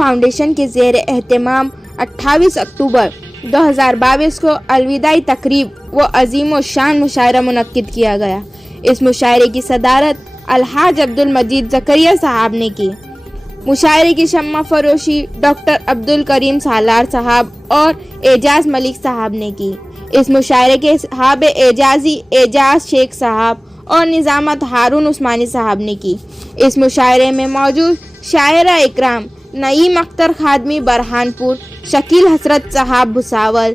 Foundation के ज़ेर एहतमाम 28 अक्टूबर 2022 को अलविदाई तकरीब व अजीम व शान मुशायरा मुनक्किद किया गया। इस मुशायरे की सदारत अलहाज अब्दुल मजीद ज़करिया साहब ने की। मुशायरे की शम्मा फरोशी डॉक्टर अब्दुल करीम सालार साहब और एजाज मलिक साहब ने की। इस मुशायरे के साहब एजाजी एजाज शेख साहब और निज़ामत हारून उस्मानी साहब ने की। इस मुशायरे में मौजूद शायरा इकराम नईम अख्तर खादमी बरहानपुर, शकील हसरत साहब भुसावल,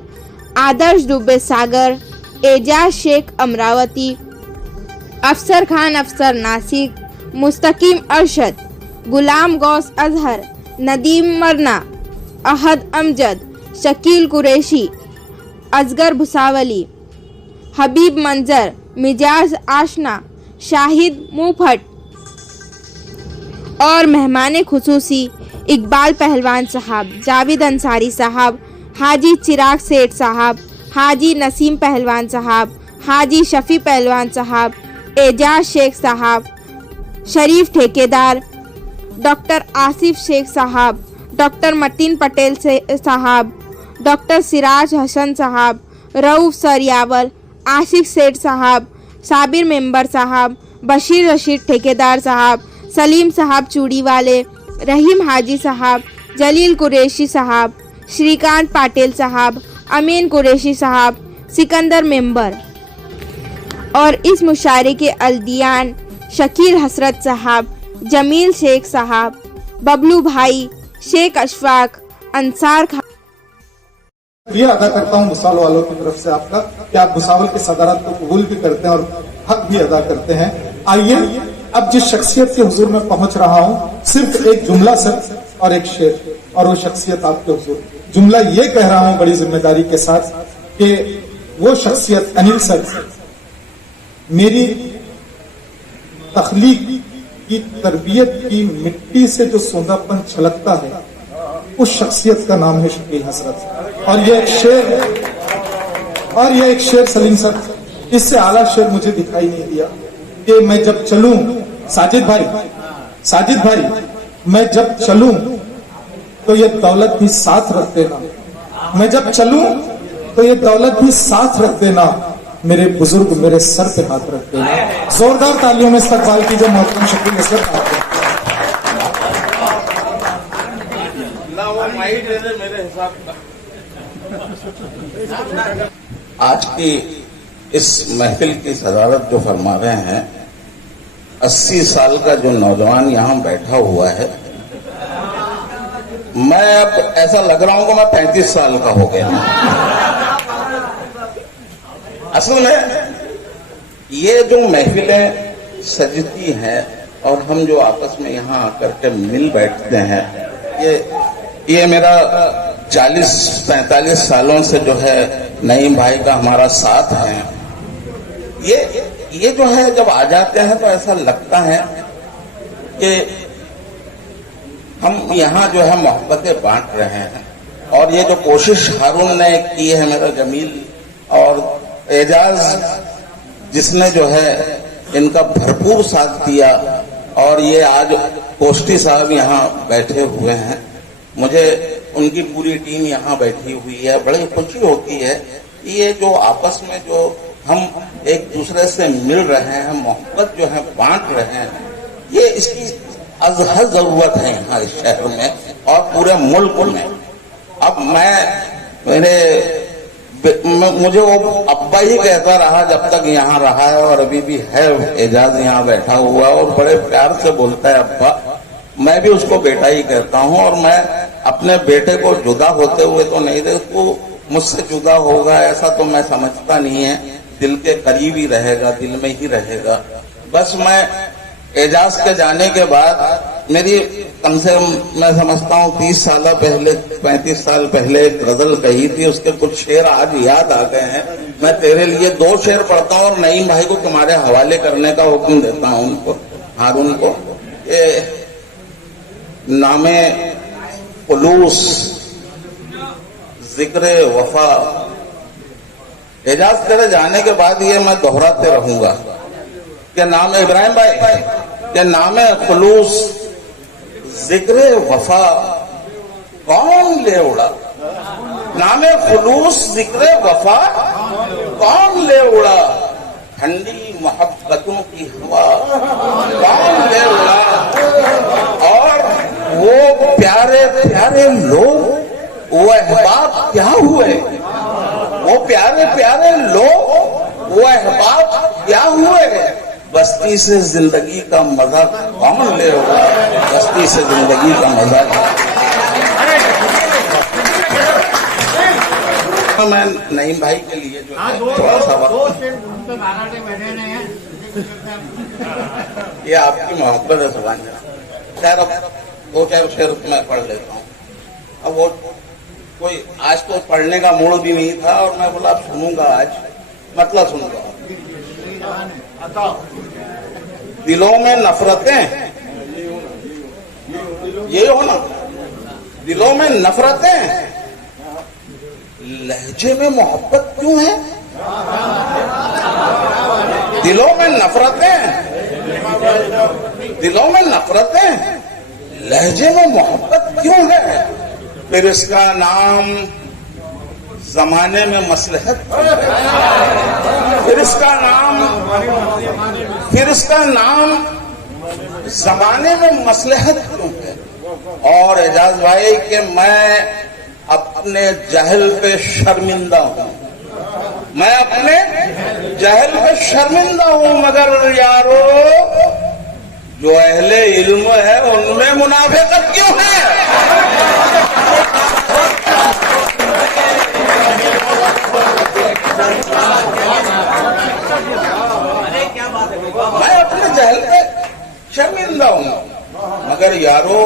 आदर्श दुबे सागर, एजाज शेख अमरावती, अफसर खान अफसर नासिक, मुस्तकीम अरशद, गुलाम गौस अजहर, नदीम मरना, अहद अमजद, शकील कुरैशी, असगर भुसावली, हबीब मंजर, मिजाज आशना, शाहिद मुफट और मेहमान खुसूसी इकबाल पहलवान साहब, जावेद अंसारी साहब, हाजी चिराग सेठ साहब, हाजी नसीम पहलवान साहब, हाजी शफी पहलवान साहब, एजाज शेख साहब, शरीफ ठेकेदार, डॉक्टर आसिफ शेख साहब, डॉक्टर मतीन पटेल साहब, डॉक्टर सिराज हसन साहब, रऊफ सरियावल, आशिक सेठ साहब, साबिर मेंबर साहब, बशीर रशीद ठेकेदार साहब, सलीम साहब चूड़ी वाले, रहीम हाजी साहब, जलील कुरैशी साहब, श्रीकांत पाटिल साहब, अमीन कुरैशी साहब, सिकंदर मेंबर और इस मुशायरे के अल्दियान शकील हसरत साहब, जमील शेख साहब, बबलू भाई, शेख अशफाक, अंसार खान। ये अदा करता हूँ भुसावल वालों की तरफ से आपका कि आप भुसावल की सदारत को कबूल भी करते हैं और हक भी अदा करते हैं। आइए अब जिस शख्सियत के हुजूर में पहुंच रहा हूँ, सिर्फ एक जुमला सर और एक शेर, और वो शख्सियत आपके हुजूर। जुमला ये कह रहा हूँ बड़ी जिम्मेदारी के साथ कि वो शख्सियत अनिल सर मेरी तख्लीक की तरबियत की मिट्टी से जो सोंधापन छलकता है, उस शख्सियत का नाम है शकील हसरत। और ये एक शेर सलीम सर, इससे आला शेर मुझे दिखाई नहीं दिया कि मैं जब चलूं, साजिद भाई मैं जब चलूं तो ये दौलत भी साथ रख देना, मैं जब चलूं तो ये दौलत भी साथ रख देना, मेरे बुजुर्ग मेरे सर पे हाथ रख देना। जोरदार तालियों में इस्तकबाल कीजिए मोहतरम शकील हसरत। आज की इस महफिल की सदारत जो फरमा रहे हैं, 80 साल का जो नौजवान यहाँ बैठा हुआ है, मैं अब ऐसा लग रहा हूं कि मैं 35 साल का हो गया। असल में ये जो महफिलें सजती हैं और हम जो आपस में यहाँ आकर के मिल बैठते हैं, ये मेरा 40-45 सालों से जो है नईम भाई का हमारा साथ है। ये जो है जब आ जाते हैं तो ऐसा लगता है कि हम यहाँ जो है मोहब्बतें बांट रहे हैं। और ये जो कोशिश हारून ने की है, मेरा जमील और एजाज जिसने जो है इनका भरपूर साथ दिया, और ये आज पोस्टी साहब यहाँ बैठे हुए हैं, मुझे उनकी पूरी टीम यहाँ बैठी हुई है, बड़ी खुशी होती है। ये जो आपस में जो हम एक दूसरे से मिल रहे हैं, मोहब्बत जो है बांट रहे हैं, ये इसकी अजहर जरूरत है यहाँ इस शहर में और पूरे मुल्क में। अब मुझे वो अब्बा ही कहता रहा जब तक यहाँ रहा है, और अभी भी है एजाज यहाँ बैठा हुआ और बड़े प्यार से बोलता है अब्बा। मैं भी उसको बेटा ही कहता हूँ, और मैं अपने बेटे को जुदा होते हुए तो नहीं देखो, मुझसे जुदा होगा ऐसा तो मैं समझता नहीं है। दिल के करीब ही रहेगा, दिल में ही रहेगा। बस मैं एजाज के जाने के बाद मेरी कम से कम मैं समझता हूँ 30 साल पहले 35 साल पहले एक गजल कही थी, उसके कुछ शेर आज याद आ गए हैं। मैं तेरे लिए 2 शेर पढ़ता हूँ और नईम भाई को तुम्हारे हवाले करने का हुक्म देता हूँ उनको, हारून को। नामे खुलूस जिक्र वफा, एजाज तेरे जाने के बाद ये मैं दोहराते रहूंगा कि नाम इब्राहिम भाई के नाम खुलूस जिक्र वफा कौन ले उड़ा, नामे खुलूस जिक्र वफा कौन ले उड़ा, ठंडी मोहब्बतों की हवा कौन ले उड़ा। और वो प्यारे प्यारे लोग, वो अहबाब क्या हुए, वो प्यारे प्यारे लोग, वो अहबाब क्या हुए। बस्ती से जिंदगी का मजा कौन ले उड़ा, बस्ती से जिंदगी का मजा। मैं नईम भाई के लिए जो है थोड़ा सा वक्त, ये आपकी मोहब्बत है सुभान। खैर अब दो चार शेर मैं पढ़ लेता हूँ। अब वो कोई आज तो पढ़ने का मूड भी नहीं था और मैं बोला सुनूंगा, आज मतलब सुनूंगा। दिलों में नफरतें, ये हो ना, दिलों में नफरतें, लहजे में मोहब्बत क्यों है। दिलों में नफरतें, दिलों में नफरतें, लहजे में मोहब्बत क्यों है। फिर इसका नाम जमाने में मसलहत, फिर इसका नाम जमाने में मसलहत क्यों है। और एजाज भाई के मैं अपने जहल पे शर्मिंदा हूँ, मैं अपने जहल पे शर्मिंदा हूँ, मगर यारो जो अहले इल्म है उनमें मुनाफिकत क्यों है। मैं अपने जहल पे शर्मिंदा हूँ, मगर यारो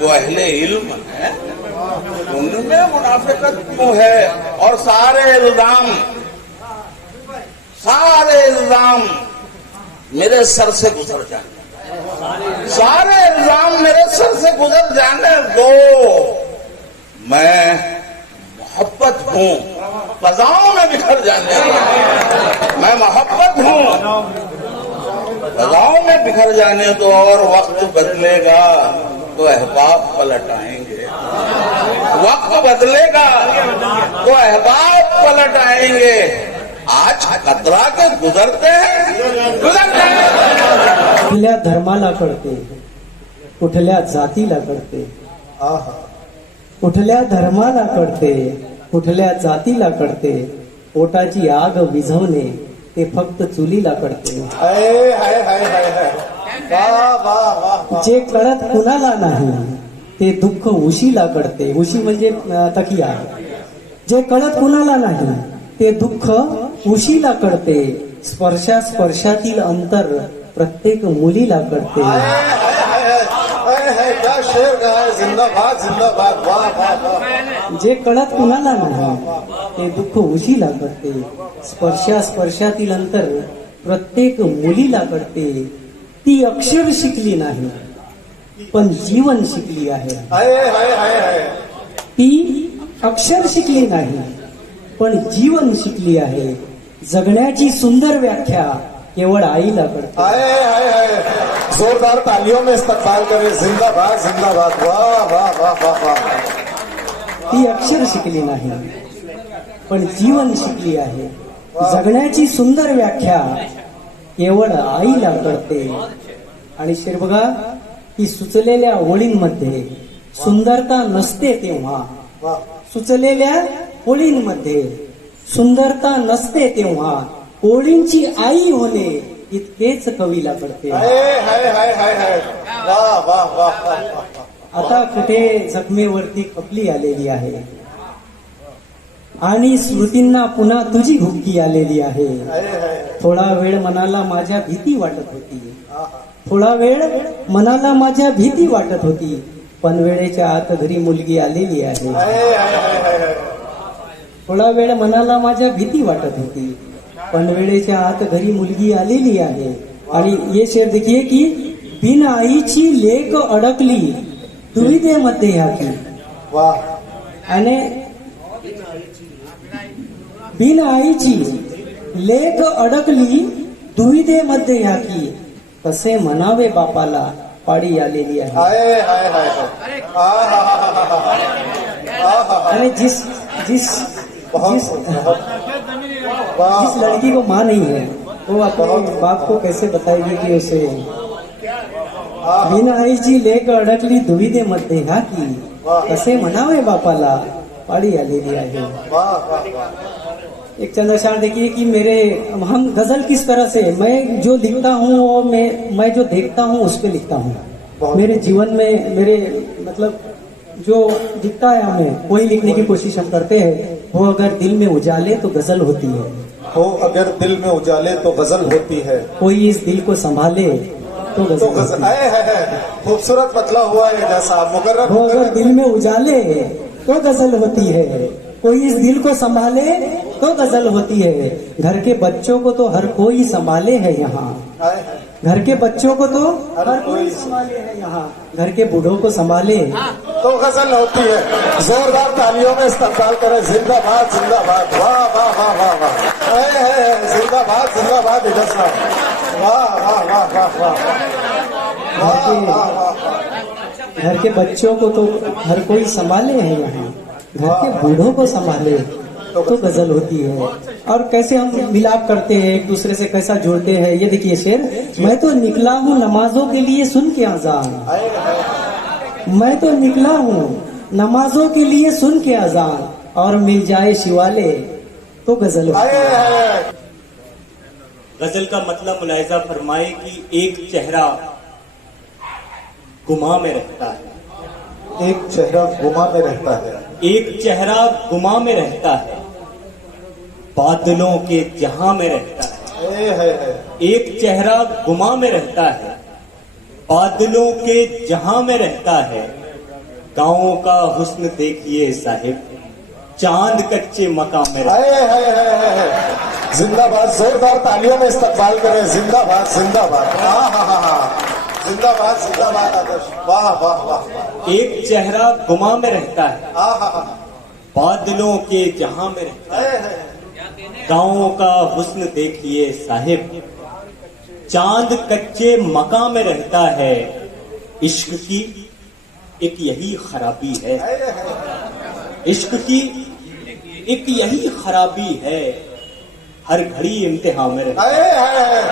जो अहले इल्म है उनमें मुनाफिकत क्यों है। और सारे इल्जाम मेरे सर से गुजर जाने, सारे इल्जाम मेरे सर से गुजर जाने दो। मैं मोहब्बत हूँ, फजाओं में बिखर जाने दो। मैं मोहब्बत हूँ, फजाओं में बिखर जाने दो। और वक्त बदलेगा तो अहबाब पलट आएंगे, वक्त बदलेगा तो अहबाब पलट आएंगे। आज कतरा के गुजरते हैं, कुठल्या धर्माला कळते, कुठल्या जातीला कळते, कुठल्या धर्माला कळते, कुठल्या जातीला कळते, पोटाची आग विझवणे ते फक्त चुलीला कळते। जे कळत कुणाला नाही ते दुःख उशीला कळते। उशी म्हणजे तकिया। जे कळत कुणाला नाही ते दुःख उशीला कळते। स्पर्शातील अंतर प्रत्येक मुलीला कळते। जिंदाबाद जिंदाबाद, वाह वाह वाह। जे कळत कुणाला नाही ते दुःख उशीला कळते। स्पर्शातील अंतर प्रत्येक मुलीला कळते। ती अक्षर शिकली नाही पण जीवन शिकली आहे। ती अक्षर शिकली नाही पण जीवन शिकली आहे। जगण्याची सुंदर व्याख्या केवळ आईला कळते। जोरदार तालियों में इस्तकबाल करें। जिंदाबाद जिंदाबाद, वाह वाह वाह वाह वाह। ती अक्षर शिकली नाही पण जीवन शिकली आहे। जगण्याची सुंदर व्याख्या केवळ आईला कळते। आणि शेर बघा की सुचलेल्या ओळींमध्ये सुंदरता नसते तेव्हा, सुचलेल्या ओळींमध्ये सुंदरता नसते तेव्हा ओळींची आई होणे इतकेच कवीला कळते। आता कुठे जखमेवरती खपली आलेली आहे आणि स्मृतींना पुन्हा तुझी घुपकी आलेली आहे। थोडा वेळ मनाला माझ्या भीती वाटत होती, थोडा वेळ मनाला माझ्या भीती वाटत होती, पण वेळेच्या आत घरी मुलगी आलेली आहे। थोडा वेळ मनाला माझ्या भीती वाटत होती, पण वेळेच्या आत घरी मुलगी आलेली आहे। आणि ये शेर देखिए की बिन आईची लेक अडकली दुविधेमध्ये ह्याची। आणि बिन आईची लेक अडकली दुविधेमध्ये ह्याकी, कसे म्हणावे बापाला पाड़ी आलेली आहे. हाय हाय हाय हाय आणि जिस जिस बहुत जिस बहुत वाह जिस लड़की को माँ नहीं है वो अपने बाप को कैसे बताएगी कि उसे बिना आईची लेक अडकली दुविधेमध्ये ह्या की कसे म्हणावे बापाला पाड़ी आलेली आहे. वाह वाह वाह. एक चंद्रशार देखिए कि मेरे हम गजल किस तरह से मैं जो लिखता हूँ वो मैं जो देखता हूँ उस पे लिखता हूँ. मेरे जीवन में मेरे मतलब जो दिखता है हमें वही लिखने की कोशिश हम करते हैं. वो अगर दिल में उजाले तो गजल होती है. हो अगर दिल में उजाले तो गजल होती है. कोई इस दिल को संभाले तो तो गजल गजल होती है. है खूबसूरत बतला हुआ है जैसा मुकर्रर वो अगर दिल में उजाले तो गजल होती है. कोई इस दिल को संभाले तो गजल होती है. घर के बच्चों को तो हर कोई संभाले है यहाँ. हाय हाय. घर के बच्चों को तो हर हर कोई कोई संभाले है यहाँ. घर के बूढ़ों को संभाले तो गजल होती है. जोरदार तालियों में इस्तकबाल करें. जिंदाबाद जिंदाबाद. वाह वाह वाह वाह वाह. हाय हाय. जिंदाबाद जिंदाबाद. इधर साहब. वाह वाह वाह वाह वाह. वाह वाह वाह. घर के बच्चों को तो हर कोई संभाले है यहाँ. घर के बूढ़ों को संभाले तो गजल होती है. और कैसे हम मिलाप करते हैं एक दूसरे से कैसा जोड़ते हैं. ये देखिए शेर. मैं तो निकला हूँ नमाजों के लिए सुन के अजान. हाय हाय. मैं तो निकला हूँ नमाजों के लिए सुन के अजान. और मिल जाए शिवाले तो गजल होती हाय है. हाय. गजल का मतलब मुलाहिजा फरमाए कि एक चेहरा गुमा में रहता है. एक चेहरा गुमा में रहता है. एक चेहरा गुमा में रहता है. बादलों के जहां में रहता है. हाय हाय हाय. एक चेहरा गुमा में रहता है. बादलों के जहां में रहता है. गाँवों का हुस्न देखिए साहिब. चांद कच्चे मकाम में रहता हाय हाय हाय हाय. जिंदाबाद. जोरदार तालियों में इस्तकबाल करें. जिंदाबाद जिंदाबाद. हाँ हाँ हाँ हाँ. जिंदाबाद जिंदाबाद आदर्श. वाह वाह वाह वाह. है. एक चेहरा गुमा में रहता है. हाँ हाँ हाँ. बादलों के जहां में रहता है. हाय हाय. गाँवों का हुस्न देखिए साहिब. चांद कच्चे मकाम में रहता है. इश्क की एक यही खराबी है. हाय हाय. इश्क की एक यही खराबी है. हर घड़ी इम्तिहान में रहता हाय हाय हाय.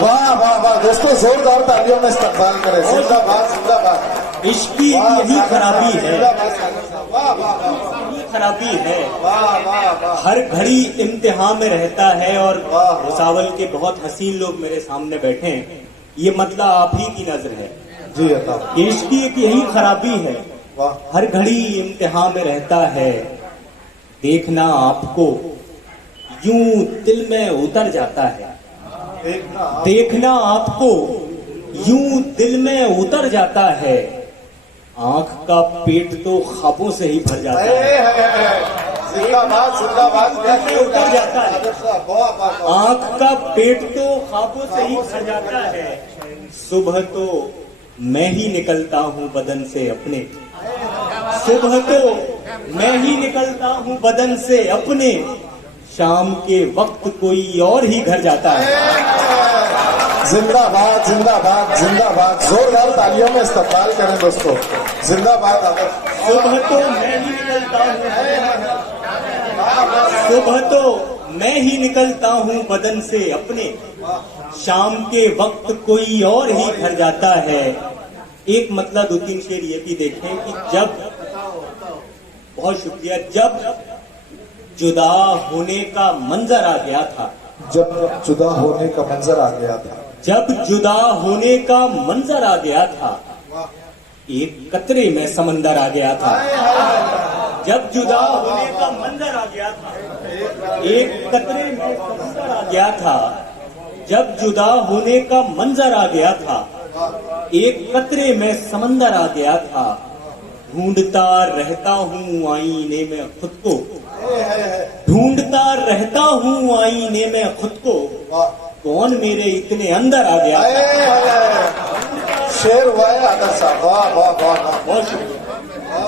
वाह वाह वाह. दोस्तों जोरदार तालियों में इस्तकबाल करें. जिंदाबाद जिंदाबाद. है. इश्क की एक वाह, यही सागर खराबी साहब, है. जिंदाबाद सागर साहब. वाह वाह वाह. यही खराबी है. वाह वाह वाह. हर घड़ी इम्तिहान में रहता है. और वाह। भुसावल के बहुत हसीन लोग मेरे सामने बैठे हैं. ये मतलब आप ही की नजर है. जी अता. इश्क की एक यही खराबी है. वाह. हर घड़ी इम्तिहान में रहता है. देखना आपको यूं दिल में उतर जाता है. देखना. देखना आपको यूं दिल में उतर जाता है. आंख का पेट तो ख्वाबों से ही भर जाता हाय है. हाय हाय. जिंदाबाद जिंदाबाद. कैसे उतर जाता है. आदर्श साहब. वाह वाह वाह. आंख का पेट तो ख्वाबों से ही भर जाता है. सुबह तो मैं ही निकलता हूँ बदन से अपने. सुबह तो मैं ही निकलता हूँ बदन से अपने. शाम के वक्त कोई और ही घर जाता है. जिंदाबाद जिंदाबाद जिंदाबाद. जोरदार तालियों में इस्तकबाल करें दोस्तों. जिंदाबाद आदर्श. सुबह तो मैं ही निकलता हूँ. सुबह तो मैं ही निकलता हूँ बदन से अपने. शाम के वक्त कोई और ही घर जाता है. एक मतलब 2-3 शेर ये भी देखें कि जब, बहुत शुक्रिया, जब जुदा होने का मंजर आ गया था. जब जुदा होने का मंजर आ गया था. जब जुदा होने का मंजर आ गया था. एक कतरे में समंदर आ गया था. जब जुदा होने का मंजर आ गया था. एक कतरे में समंदर आ गया था. जब जुदा होने का मंजर आ गया था. एक कतरे में समंदर आ गया था. ढूंढता रहता हूँ आईने में खुद को. ढूंढता रहता हूँ आईने में खुद को. कौन मेरे इतने अंदर आ गया था. शेर हुआ है आदर्श साहब. वाह वाह वाह वाह. बहुत शुक्रिया.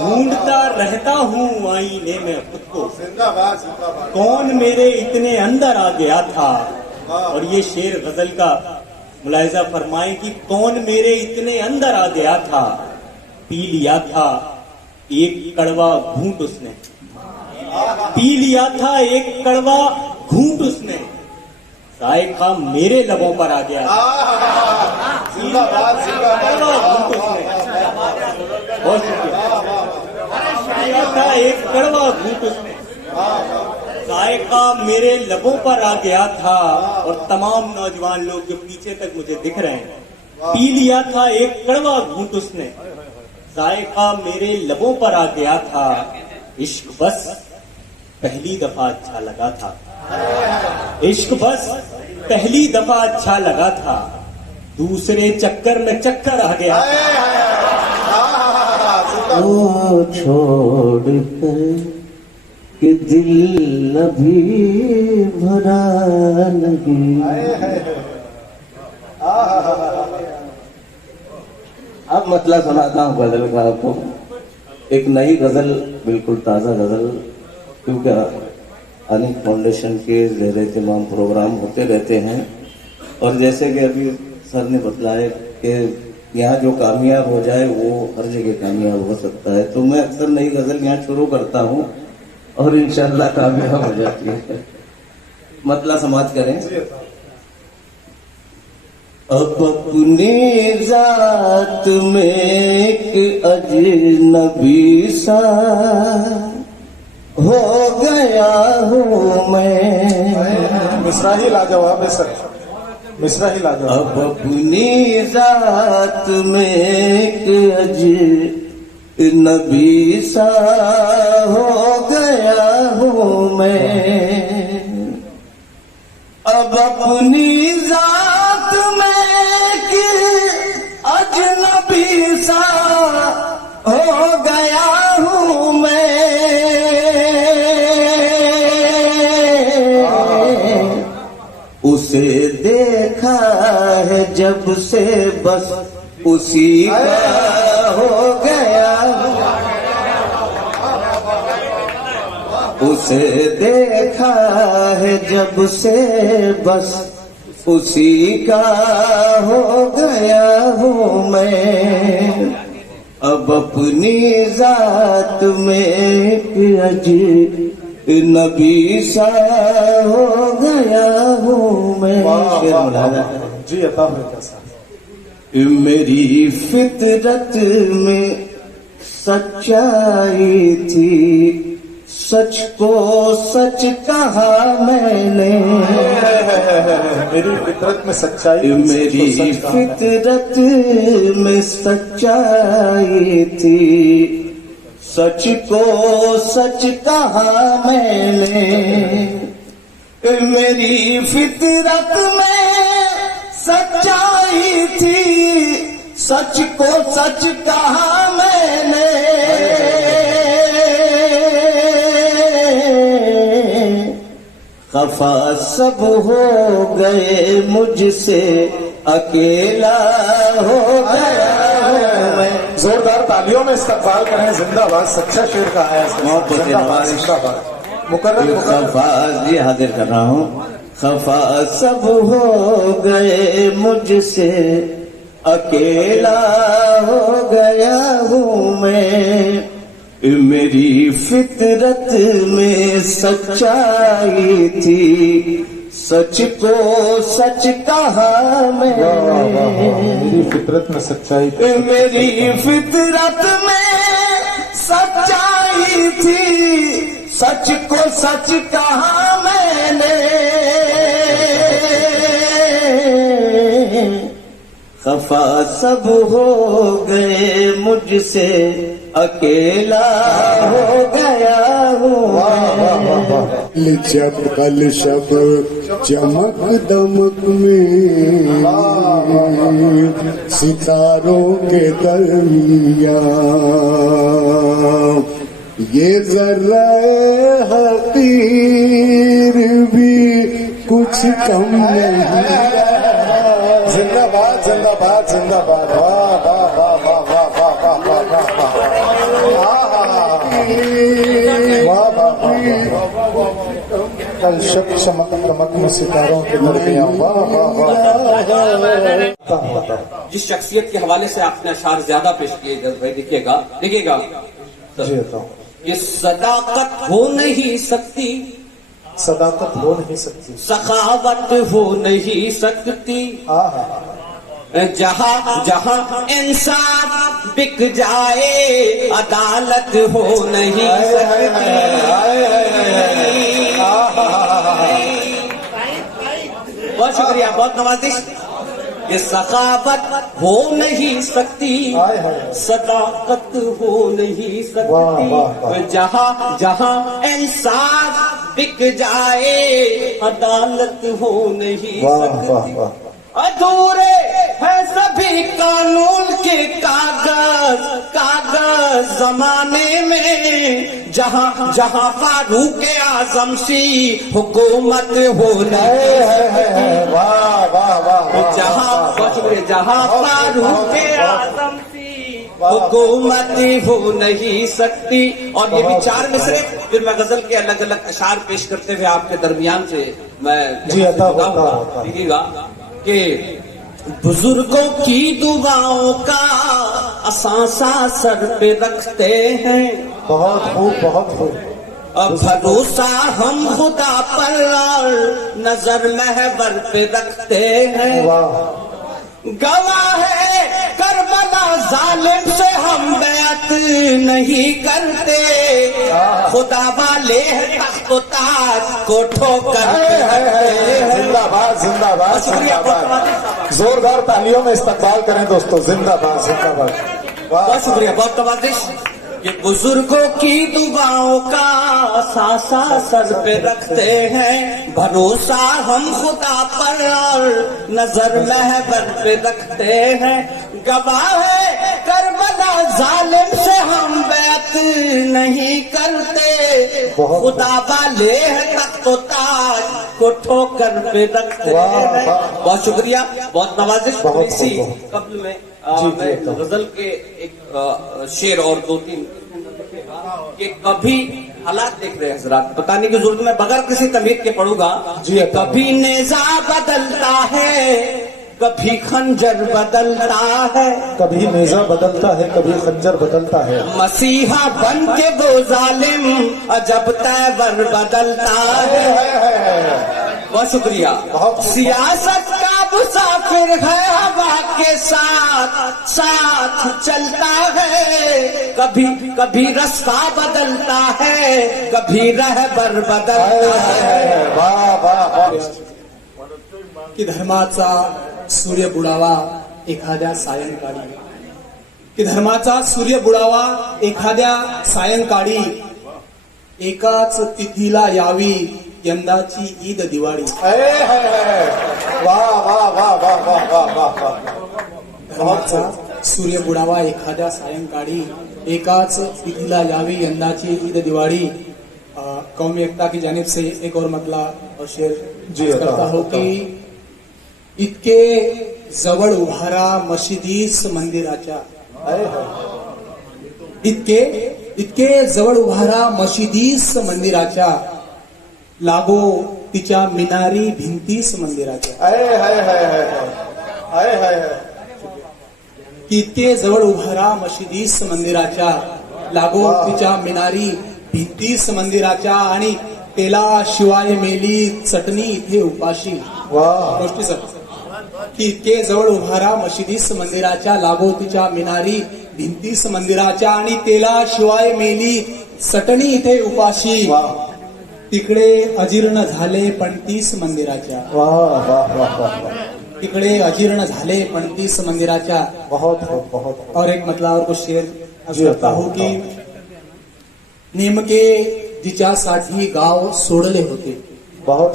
ढूंढता रहता हूँ आईने में खुद को. जिंदाबाद जिंदाबाद. कौन मेरे इतने अंदर आ गया था. और ये शेर गजल का मुलाहिजा फरमाए कि कौन मेरे इतने अंदर आ गया था, पी लिया था एक कड़वा घूंट उसने, पी लिया था एक कड़वा घूंट उसने, जायका मेरे लबों पर आ गया था। कड़वा घूंट उसने, बहुत शुक्रिया, पी लिया था एक कड़वा घूंट उसने, जायका मेरे लबों पर आ गया था। और तमाम नौजवान लोग जो पीछे तक मुझे दिख रहे हैं, पी लिया था एक कड़वा घूंट उसने, जायका मेरे लबों पर आ गया था। इश्क बस पहली दफा अच्छा लगा था, इश्क बस पहली दफा अच्छा लगा था, दूसरे चक्कर में चक्कर आ गया। ओ छोड़ कर कि दिल अभी भरा नहीं। अब मतलब सुनाता हूँ गजल का आपको, एक नई गजल, बिल्कुल ताजा गजल, क्योंकि अनिक फाउंडेशन के ज़ेरे तमाम प्रोग्राम होते रहते हैं। और जैसे कि अभी सर ने बतलाया कि यहाँ जो कामयाब हो जाए वो हर जगह कामयाब हो सकता है, तो मैं अक्सर नई गजल यहाँ शुरू करता हूँ और इंशाल्लाह कामयाब हो जाती है। मतलब समाज करें। अब अपनी जात में एक अजनबी सा हो गया हूँ मैं। मिसरा ही लाजवाब है सर, मिसरा ही लाजवाब। अब अपनी जात में एक अजनबी सा हो गया हूँ मैं। अब अपनी जात में एक अजनबी सा हो गया हूँ मैं। उसे देखा है जब से बस उसी का हो गया हूँ। उसे देखा है जब से बस उसी का हो गया हूँ मैं। अब अपनी जात में नबी सा हो गया हूँ मैं। जी अता सर। मेरी फितरत में सच्चाई थी, सच को सच कहा मैंने। मेरी फितरत में सच्चाई, मेरी फितरत में सच्चाई थी, सच को सच कहा मैंने। मेरी फितरत में सच्चाई थी, सच को सच कहा मैंने। खफा सब हो गए मुझसे, अकेला हो गया हूँ मैं। जोरदार तालियों में इस्तकबाल करें। जिंदाबाद, सच्चा शेर का है। जिंदाबाद। मुकर्रम खफा जी हाजिर कर रहा हूँ। खफा सब हो गए मुझसे, अकेला हो गया हूँ मैं। मेरी फितरत में सच्चाई थी, सच को सच कहा मैंने। मेरी फितरत में सच्चाई, मेरी फितरत में सच्चाई थी, सच को सच कहा मैंने। खफा सब हो गए मुझसे, अकेला हो गया हूँ। जब कल शब चमक दमक में सितारों के दरमियां ये जर्रा हकीर भी कुछ कम नहीं। जिंदाबाद जिंदाबाद जिंदाबाद। वाह वाह वाह वाह वाह वाह वाह वाह वाह वाह वाह वाह वाह वाह। कल शब चमक दमक में सितारों के दरमियां। वाह वाह वाह। जिस शख्सियत के हवाले से आपने अशार ज्यादा पेश किए भाई, देखिएगा जी बताओ। ये सदाकत हो नहीं सकती, सदाकत हो नहीं सकती, सखावत हो नहीं सकती, जहाँ जहाँ इंसाफ बिक जाए अदालत हो नहीं सकती। बहुत शुक्रिया, बहुत नवाजिश। ये सखावत हो नहीं सकती, सदाकत हो नहीं सकती, जहाँ जहाँ इंसाफ बिक जाए अदालत हो नहीं सकती। अधूरे है सभी कानून के कागज, कागज जमाने में, जहाँ जहाँ फारूक आजम सी हुकूमत हो नहीं सकती। वाह वाह वाह। जहाँ फारूक आजम सी हुकूमत हो नहीं सकती। और ये भी 4 मिसरे, फिर मैं गजल के अलग अलग अशार पेश करते हुए आपके दरमियान से मैं देखिएगा कि बुजुर्गों की दुआओं का असासा सर पे रखते हैं। बहुत खूब, बहुत खूब। अब भरोसा हम खुदा पर और नजर महवर पे रखते हैं। गवाह है करबला जालिम से हम बैत नहीं करते, खुदा वाले तख्तो ताज को ठोकर। जिंदाबाद जिंदाबाद। शुक्रिया, जोरदार तालियों में इस्तकबाल करें दोस्तों। जिंदाबाद जिंदाबाद। बहुत शुक्रिया, बहुत नवाजिश। ये बुजुर्गों की दुआओं का सासा सर पे रखते हैं, भरोसा हम खुदा पर और नजर महवर पे रखते हैं। गवाह है करबला जालिम से हम बैत नहीं करते, खुदा वाले तख्तो ताज को ठोकर पे रखते हैं। बहुत शुक्रिया, बहुत नवाजिश। इसी कब्ल में मैं गजल के एक शेर और 2-3 कि कभी हालात देख रहे हैं हजरात, बताने की जरूरत, मैं बगैर किसी तमीज के पढ़ूंगा। कभी नेजा बदलता है, कभी खंजर बदलता है, कभी नेजा बदलता है, कभी खंजर बदलता है। मसीहा बन के वो जालिम अजब तैवर बदलता है। बहुत शुक्रिया। सियासत का मुसाफिर है, हवा के साथ साथ चलता है, कभी कभी रास्ता बदलता है, कभी रहबर बदलता है। वाह वाह। की धर्माचा सूर्य बुडावा एखाद्या सायंकाळी, की धर्माचा सूर्य बुडावा एखाद्या सायंकाळी, एकाच तिथीला यावी यंदाची ईद दिवाळी। वाह वाह वाह वाह वाह वाह। धर्माचा सूर्य बुडावा एखाद्या सायंकाळी, एकाच तिथीला यावी यंदाची ईद दिवाळी। कौमी एकता की जानिब से एक और मतला और शेर करता हो कि इतके जवळ उभारा मशिदीस मंदिराच्या, इतके जवळ उभारा मशिदीस मंदिराच्या, लागो तिच्या मिनारी भिंतीस मंदिराच्या। इतके जवळ उभारा मशिदीस मंदिराच्या, लागो तिच्या मिनारी भिंतीस मंदिराच्या, आणि तेला शिवाय मेली चटणी इथे उपाशी। गोष्टी सर की इतके जवळ उभारा मशिदीस मंदिराच्या, लागो तिच्या मिनारी भिंतीस मंदिराच्या, आणि तेला शिवाय मेली चटणी इथे उपाशी। तिकडे अजीर्ण झाले 35 मंदिराच्या। तिकडे अजीर्ण झाले 35 मंदिराच्या। बहुत। और एक मतलब और कुछ शेर करता हूं कि नेमके जिच्यासाठी गाव सोडले होते। बहुत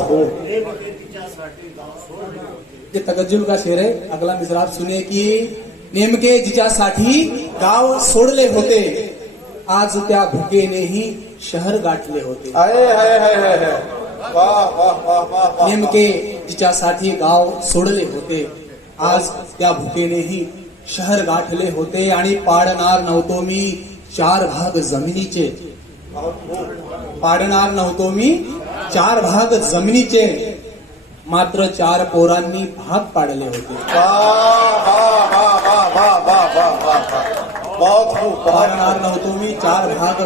ये तगज्जुल का शेर है। अगला मिसरा आप सुनिए कि नेमके जिच्यासाठी गाव सोडले होते, आज त्या भुकेनेही शहर गाठले होते। नेमके जिच्यासाठी गाव सोडले होते, आज त्या भुकेनेही शहर गाठले होते, आणि पाडणार नव्हतो मी 4 भाग जमिनीचे, पाडणार नव्हतो मी 4 भाग जमिनीचे मात्र 4 पोरांनी भाग पाडले होते. पाहणार नव्हतो मी 4 भाग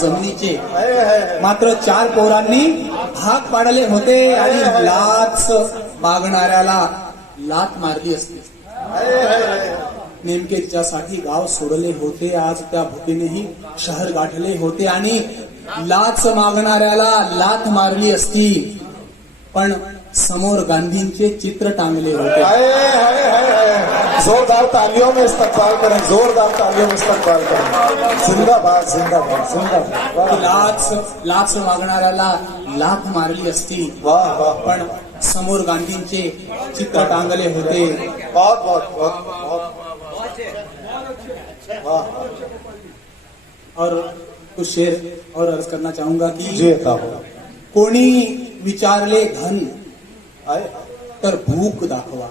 जमिनीचे मात्र 4 पोरांनी भाग पाडले होते आणि लाच मागणाऱ्याला लात मारली असती. नेमके ज्यासाठी गाव सोडले होते आज त्या भूतीनेही शहर गाठले होते आणि लाच मागणाऱ्याला लात मारली असती. पण समोर गांधींचे चित्र टांगले होते. जोरदार तालियों में इस्तकबाल करें, जोरदार तालियों में इस्तकबाल करें. जिंदाबाद जिंदाबाद जिंदाबाद. लाच मागणाऱ्याला लात मारली असती. वाह वाह. पण समोर गांधींचे चित्र टांगले होते. बहुत बहुत बहुत बहुत वाह. और कुछ शेर और अर्ज करना चाहूंगा की जी था कोणी विचारले धन तर भूक दाखवा.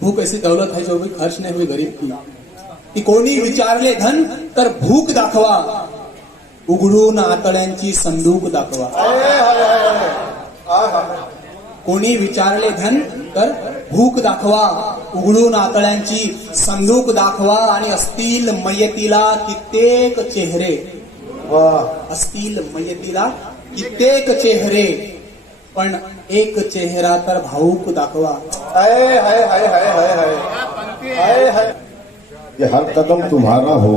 भूक ऐसी दौलत है जो भी खर्च नहीं हुई गरीब की. कोणी विचारले धन तर भूक दाखवा, उघडून आतड्यांची संदूक दाखवा. कोणी विचारले धन तर भूक दाखवा, उघडून आतड्यांची संदूक दाखवा. आणि असतील मयतीला कित्येक चेहरे, असतील मयतीला कित्येक चेहरे, पण एक चेहरा तर भाऊक दाखवा. कि हर कदम तुम्हारा हो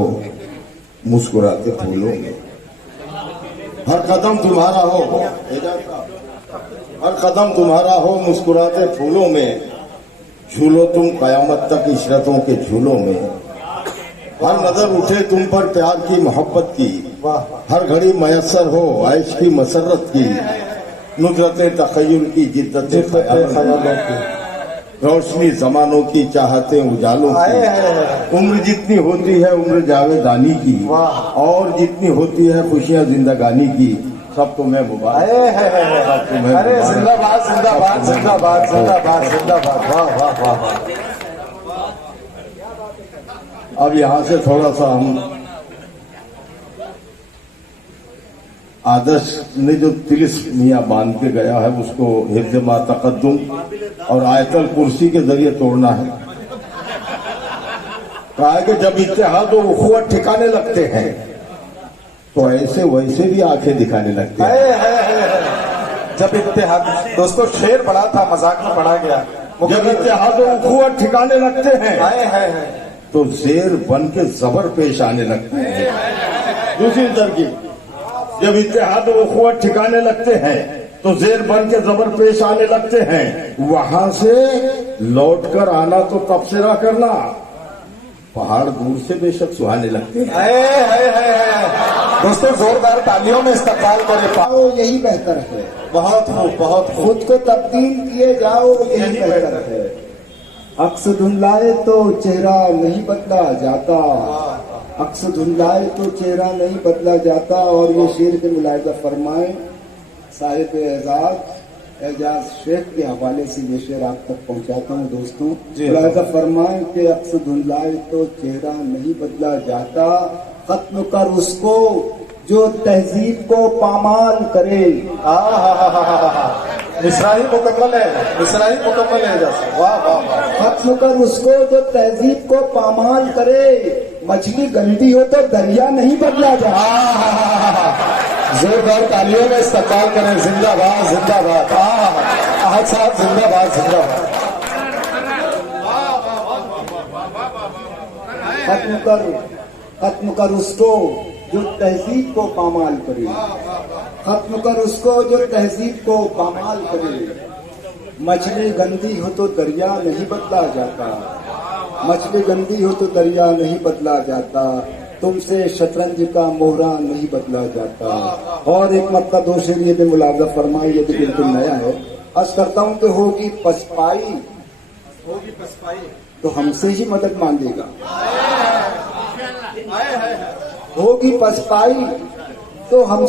मुस्कुराते फूलों में, हर कदम तुम्हारा हो, हर कदम तुम्हारा हो मुस्कुराते फूलों में, झूलो तुम कयामत तक इशरतों के झूलों में. हर नजर उठे तुम पर प्यार की मोहब्बत की, हर घड़ी मयसर हो ऐश की मसरत की, नुजरत तखय्युल की जिद्दत ख्यालों की, रोशनी जमानों की चाहते उजालों की. उम्र जितनी होती है उम्र जावेदानी की, और जितनी होती है खुशियां जिंदगानी की. सब तुम्हें मुबारक. अरे जिंदाबाद जिंदाबाद जिंदाबाद जिंदाबाद जिंदाबाद. वाह वाह वाह. अब यहाँ से थोड़ा सा हम आदर्श ने जो तिलिस मियाँ बांध के गया है उसको हिफ्ज़ मा तक़द्दुम और आयतल कुर्सी के जरिए तोड़ना है. कहा है कि जब इत्तेहाद और उखुवत ठिकाने लगते हैं तो ऐसे वैसे भी आंखें दिखाने लगते हैं. जब इत्तेहाद, दोस्तों शेर पढ़ा था, मजाक में पढ़ा गया. जब इत्तेहाद और उखुवत ठिकाने लगते हैं तो शेर बन के जबर पेश आने लगते हैं. दूसरी तरकीब, जब इत्तेहाद और उखुवत ठिकाने लगते हैं तो जेर बन के जबर पेश आने लगते हैं. वहां से लौटकर आना तो तबसरा करना, पहाड़ दूर से बेशक सुहाने लगते हैं. दोस्तों जोरदार तालियों में इस्तकबाल करें. जाओ यही बेहतर है. बहुत खूब बहुत खूब. खुद को तब्दील किए जाओ यही बेहतर है. अक्स धुंधलाए तो चेहरा नहीं बदला जाता, अक्स धुंधलाए तो चेहरा नहीं बदला जाता. और ये शेर के मुलाहिजा फरमाए साहिब एजाज शेख के हवाले से ये शेर आप तक पहुंचाता हूँ दोस्तों. मुलाहिजा फरमाए कि अक्स धुंधलाए तो चेहरा नहीं बदला जाता, खत्म कर उसको जो तहजीब को पामाल करे. मिसराही मुकम्मल है, मिसराही मुकम्मल है. जैसे वाह वाह वाह. खत्म कर उसको जो तहजीब को पामाल करे, मछली गंदी हो तो दरिया नहीं बदला जाता. जोरदार तालियों में इस्तकबाल करें. जिंदाबाद जिंदाबाद. आहद साहब जिंदाबाद जिंदाबाद. खत्म कर उसको जो तहजीब को पामाल करे, खत्म कर उसको जो तहजीब को पामाल करे. मछली गंदी हो तो दरिया नहीं बदला जाता, मछली गंदी हो तो दरिया नहीं बदला जाता. तुमसे शतरंज का मोहरा नहीं बदला जाता. और एक मतलब दो शेर ये भी मुलाजा फरमाई, ये भी बिल्कुल नया है. अर्ज करता हूँ कि होगी पसपाई तो हमसे ही मदद मांगेगा. होगी पसपाई तो हम